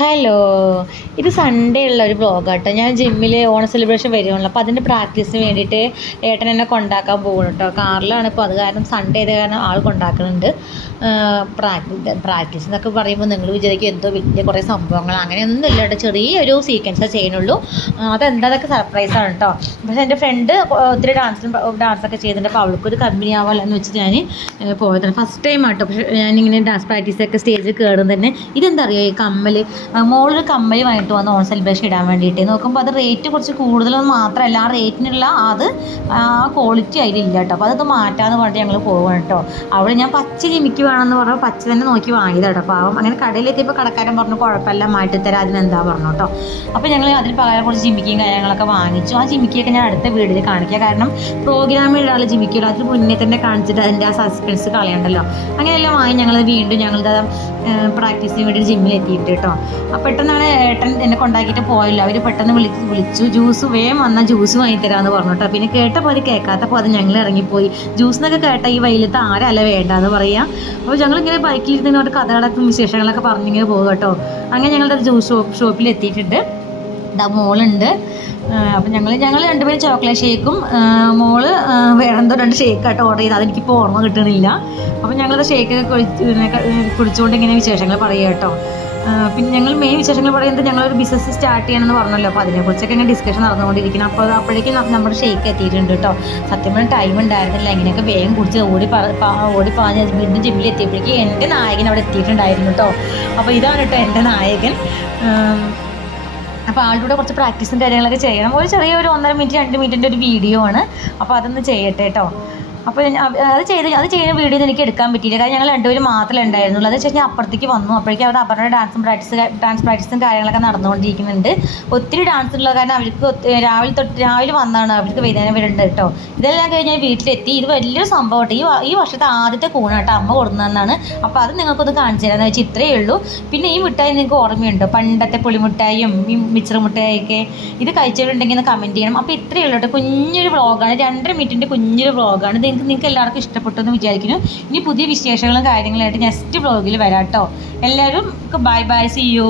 Hello, ഇത് Sunday ഉള്ള ഒരു വ്ളോഗാട്ടോ. ഞാൻ ജിമ്മിൽ ഓണ സെലിബ്രേഷൻ വരുവാണല്ലോ, അപ്പോൾ അതിൻ്റെ പ്രാക്ടീസിന് വേണ്ടിയിട്ട് ഏട്ടൻ എന്നെ കൊണ്ടാക്കാൻ പോകുന്നു കേട്ടോ. കാറിലാണ് ഇപ്പോൾ, അത് കാരണം സൺഡേ ആയത് കാരണം ആൾ കൊണ്ടാക്കുന്നുണ്ട്. പ്രാക്ടീസ് എന്നൊക്കെ പറയുമ്പോൾ നിങ്ങൾ വിചാരിക്കും എന്തോ വലിയ കുറേ സംഭവങ്ങൾ, അങ്ങനെയൊന്നും ഇല്ല കേട്ടോ. ചെറിയൊരു സീക്വൻസേ ചെയ്യുന്നുള്ളൂ. അതെന്താതൊക്കെ സർപ്രൈസാണ് കേട്ടോ. പക്ഷേ എൻ്റെ ഫ്രണ്ട് ഒത്തിരി ഡാൻസൊക്കെ ചെയ്തിട്ടുണ്ട്, അപ്പോൾ അവൾക്കൊരു കമ്പനി ആവാമല്ലോ എന്ന് വെച്ചിട്ട് ഞാൻ പോയതാണ്. ഫസ്റ്റ് ടൈം ആട്ടോ. പക്ഷേ ഞാനിങ്ങനെ ഡാൻസ് പ്രാക്ടീസൊക്കെ സ്റ്റേജിൽ കയറും തന്നെ. ഇതെന്താ അറിയുമോ, ഈ കമ്മൽ മോളൊരു കമ്മൽ വാങ്ങിയിട്ട് വന്ന് ഓൺ സെലിബ്രേഷൻ ഇടാൻ വേണ്ടിയിട്ട് നോക്കുമ്പോൾ അത് റേറ്റ് കുറച്ച് കൂടുതലൊന്നും മാത്രമല്ല, ആ റേറ്റിനുള്ള ആ ക്വാളിറ്റി അതിലില്ല കേട്ടോ. അപ്പോൾ അതൊക്കെ മാറ്റാമെന്ന് പറഞ്ഞിട്ട് ഞങ്ങൾ പോവുകയാണ് കേട്ടോ. അവിടെ ഞാൻ പച്ച ജിമിക്ക് വേണമെന്ന് പറഞ്ഞാൽ പച്ച തന്നെ നോക്കി വാങ്ങിയത് കേട്ടോ. പാവം അങ്ങനെ കടയിലെത്തിയപ്പോൾ കടക്കാരൻ പറഞ്ഞു കുഴപ്പമില്ല, മാറ്റിത്തരാം, അതിനെന്താ പറഞ്ഞു കേട്ടോ. അപ്പോൾ ഞങ്ങൾ അതിന് പകരം കുറച്ച് ജിമിക്കും കാര്യങ്ങളൊക്കെ വാങ്ങിച്ചു. ആ ജിമിക്കൊക്കെ ഞാൻ അടുത്ത വീഡിയോയിൽ കാണിക്കുക, കാരണം പ്രോഗ്രാമിൽ ഒരാൾ ജിമിക്കുള്ളൂ, അതിന് മുന്നേ തന്നെ കാണിച്ചിട്ട് അതിൻ്റെ ആ സസ്പെൻസ് കളയണ്ടല്ലോ. അങ്ങനെയെല്ലാം വാങ്ങി ഞങ്ങളുടെ പ്രാക്ടീസിന് വേണ്ടി ജിമ്മിൽ എത്തിയിട്ട് കേട്ടോ. അപ്പോൾ പെട്ടെന്നാണ് ഏട്ടൻ എന്നെ കൊണ്ടാക്കിയിട്ട് പോയില്ല. അവർ പെട്ടെന്ന് വിളിച്ചു, ജ്യൂസ് വേഗം വന്നാൽ ജ്യൂസ് വാങ്ങിത്തരാമെന്ന് പറഞ്ഞു കേട്ടോ. പിന്നെ കേട്ടപ്പോൾ അത് കേൾക്കാത്തപ്പോൾ അത് ഞങ്ങൾ ഇറങ്ങിപ്പോയി. ജ്യൂസ് എന്നൊക്കെ കേട്ടാൽ ഈ വെയിലത്ത് ആരല്ല വേണ്ടെന്ന് പറയാം. അപ്പോൾ ഞങ്ങളിങ്ങനെ ബൈക്കിലിരുന്നതിനോട് കഥകളൊക്കെ വിശേഷങ്ങളൊക്കെ പറഞ്ഞിങ്ങനെ പോകും കേട്ടോ. അങ്ങനെ ഞങ്ങളുടെ ജ്യൂസ് ഷോപ്പിൽ എത്തിയിട്ടുണ്ട്. മോളുണ്ട്. അപ്പം ഞങ്ങൾ രണ്ടുപേരും ചോക്ലേറ്റ് ഷേക്കും മോള് വേറെ എന്തോ 2 ഷേക്കായിട്ട് ഓർഡർ ചെയ്ത്, അതെനിക്കിപ്പോൾ ഓർമ്മ കിട്ടണില്ല. അപ്പം ഞങ്ങളത് ഷേക്കൊക്കെ കുടിച്ചുകൊണ്ട് ഇങ്ങനെ വിശേഷങ്ങൾ പറയുക കേട്ടോ. പിന്നെ ഞങ്ങൾ മെയിൻ വിശേഷങ്ങൾ പറയുന്നത് ഞങ്ങളൊരു ബിസിനസ് സ്റ്റാർട്ട് ചെയ്യണമെന്ന് പറഞ്ഞല്ലോ, അപ്പോൾ അതിനെക്കുറിച്ചൊക്കെ ഇങ്ങനെ ഡിസ്കഷൻ നടന്നുകൊണ്ടിരിക്കണം. അപ്പോൾ അപ്പോഴേക്കും നമ്മുടെ ഷേക്ക് എത്തിയിട്ടുണ്ട് കേട്ടോ. സത്യം പറഞ്ഞാൽ ടൈം ഉണ്ടായിരുന്നില്ല, ഇങ്ങനെയൊക്കെ വേഗം കുടിച്ച് ഓടിപ്പാഞ്ഞ് വീണ്ടും ജിമ്മിൽ എത്തിയപ്പോഴേക്കും എൻ്റെ നായകൻ അവിടെ എത്തിയിട്ടുണ്ടായിരുന്നു കേട്ടോ. അപ്പോൾ ഇതാണ് കേട്ടോ എൻ്റെ നായകൻ. അപ്പോൾ ആളുടെ കുറച്ച് പ്രാക്ടീസും കാര്യങ്ങളൊക്കെ ചെയ്യണം. ഒരു 1.5 മിനിറ്റ് 2 മിനിറ്റിൻ്റെ ഒരു വീഡിയോ ആണ്. അപ്പോൾ അതൊന്ന് ചെയ്യട്ടെ കേട്ടോ. അപ്പോൾ അത് ചെയ്യുന്ന വീഡിയോ എനിക്ക് എടുക്കാൻ പറ്റിയില്ല, കാരണം ഞങ്ങൾ രണ്ടുപേരും മാത്രമേ ഉണ്ടായിരുന്നുള്ളൂ. അത് വെച്ച് കഴിഞ്ഞാൽ അപ്പുറത്തേക്ക് വന്നു. അപ്പോഴേക്കും അവിടെ അവരുടെ ഡാൻസ് പ്രാക്ടീസും കാര്യങ്ങളൊക്കെ നടന്നുകൊണ്ടിരിക്കുന്നുണ്ട്. ഒത്തിരി ഡാൻസ് ഉള്ള കാരണം അവർക്ക് രാവിലെ വന്നാണ്, അവർക്ക് വൈകുന്നേരം വരുന്നുണ്ട് കേട്ടോ. ഇതെല്ലാം കഴിഞ്ഞ് ഞാൻ വീട്ടിലെത്തി. ഇത് വലിയൊരു സംഭവം കേട്ടോ. ഈ വർഷത്തെ ആദ്യത്തെ കൂണാട്ടോ അമ്മ കൊടുക്കുന്നതെന്നാണ്. അപ്പോൾ അത് നിങ്ങൾക്കൊന്ന് കാണിച്ചു തരാമെന്ന് വെച്ചാൽ ഇത്രയേ ഉള്ളൂ. പിന്നെ ഈ മിഠായി നിങ്ങൾക്ക് ഓർമ്മയുണ്ടോ, പണ്ടത്തെ പുളിമിഠായിയും ഈ മിച്ചർ മിഠായിയൊക്കെ? ഇത് കഴിച്ചിട്ടുണ്ടെങ്കിൽ ഒന്ന് കമൻറ്റ് ചെയ്യണം. അപ്പോൾ ഇത്രയേ ഉള്ളൂ കേട്ടോ. കുഞ്ഞൊരു വ്ളോഗാണ്, 2.5 മിനിറ്റിൻ്റെ കുഞ്ഞൊരു വ്ളോഗാണ്. നിങ്ങൾക്ക് എല്ലാവർക്കും ഇഷ്ടപ്പെട്ടു എന്ന് വിചാരിക്കുന്നു. ഇനി പുതിയ വിശേഷങ്ങളും കാര്യങ്ങളായിട്ട് നെക്സ്റ്റ് വ്ളോഗിൽ വരാം കേട്ടോ. എല്ലാവരും ബൈ ബൈ, സീ യു.